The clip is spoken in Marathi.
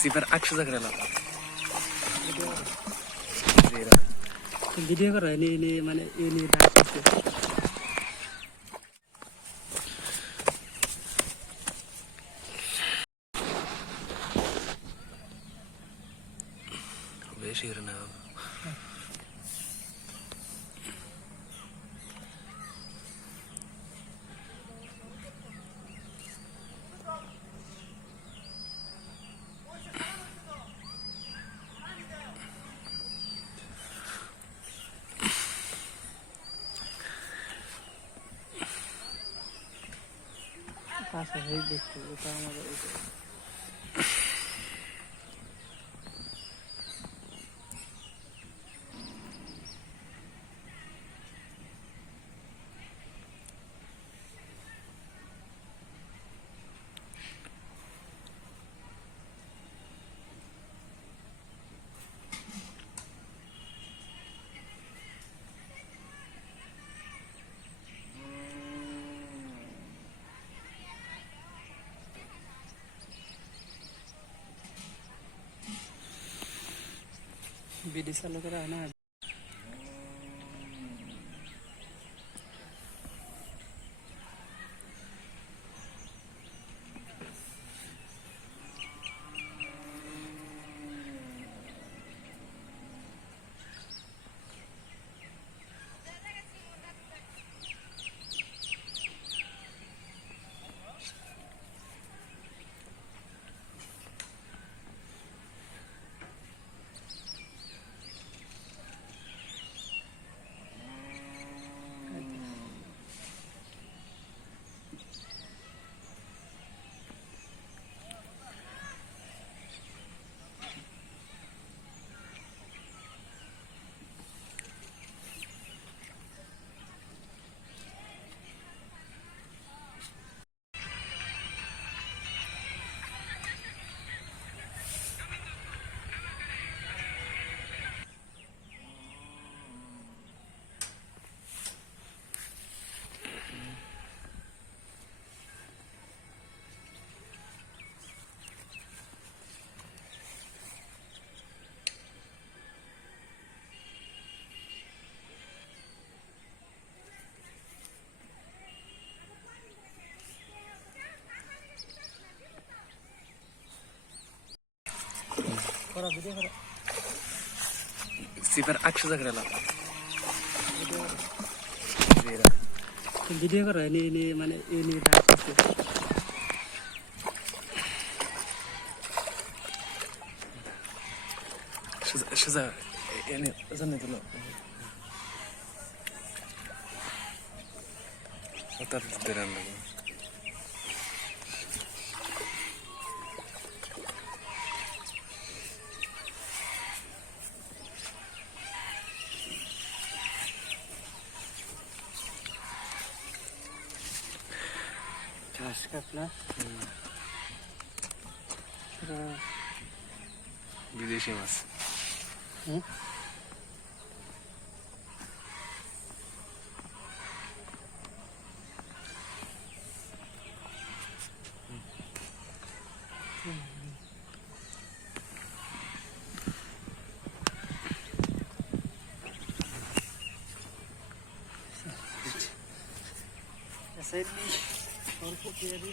सिपर अक्षय करायला video karo ini mana ini dah pasti. बेशी करना Pasa है देखो उतना हमारे विदेश लोग रहना है सिपर अक्षय करायला video karo ini mana ini dah pasti. शिजा याने जमने तुला उतर देणार नाही Gas kapla. विदेशी मास ऐसे भी और को किया भी